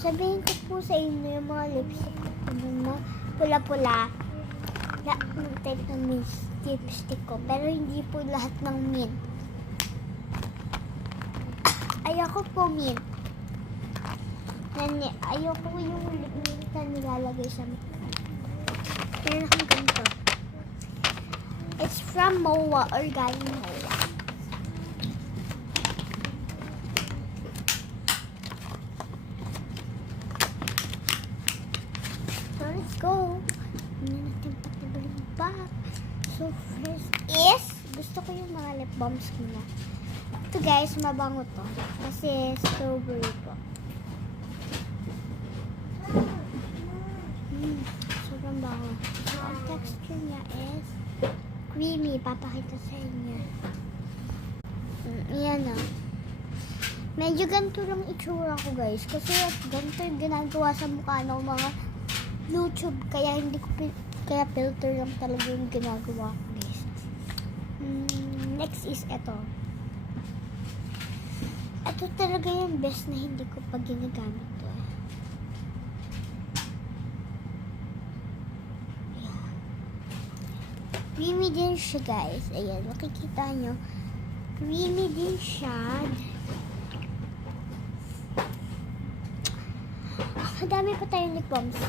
Sabihin ko po sa inyo yung mga lipstick ko na pula-pula. Lahat ng type ng lipstick ko. Pero hindi po lahat ng mint. Ayoko po mint. Ayoko yung mint na nilalagay sa mint. Meron akong ganito. It's from MOA or galing MOA. So let's go. Hindi natin patibalik pa. So first is, gusto ko yung mga lip balms ko na. Ito guys, mabango to. Kasi strawberry po. Sobrang bango. So ang texture niya is creamy. Papakita sa inyo. Yan o. Medyo ganito lang itsura ko guys. Kasi ganito yung ginagawa sa mukha ng mga YouTube. Kaya hindi ko kaya filter lang talaga yung ginagawa ko guys. Next is ito. Ito talaga yung best na hindi ko pa ginagamit to. Yeah. Creamy din siya guys. Ayan, makikita nyo. Creamy din siya. Madami pa tayong lip balms.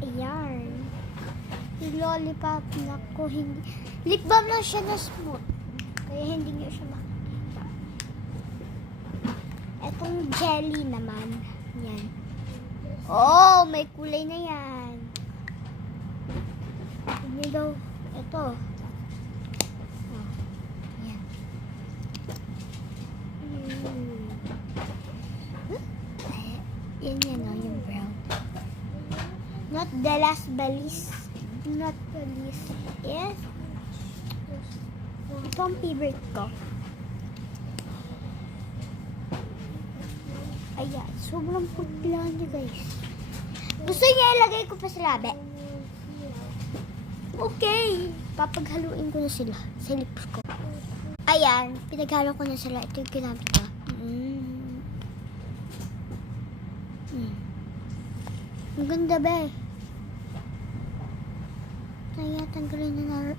Ayan. Yung lollipop na ko hindi. Lip balm lang siya na smooth. Kaya hindi nyo siya makikita. Etong jelly naman. Yan. Oh, may kulay na yan. Hindi daw. Ito. Oh, yan. Yan yan o, yung brown. Not the last balis. Not the least is ito ang favorite ko. Ayan, sobrang putla niya guys. Gusto niya ilagay ko pa sa labi? Okay, papaghaluin ko na sila sa lips ko. Ayan, pinaghalo ko na sila. Ito yung ginamit ko. Ang ganda ba eh. Kaya tanggalin na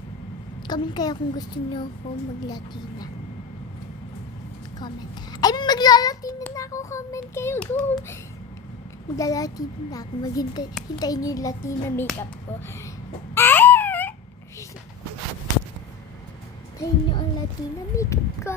comment kayo kung gusto niyo ako mag-Latina. Comment. Ay, magla-Latina na ako. Comment kayo. Go! Magla-Latina na ako. Hintayin niyo yung Latina makeup ko. Hintayin niyo ang Latina makeup ko.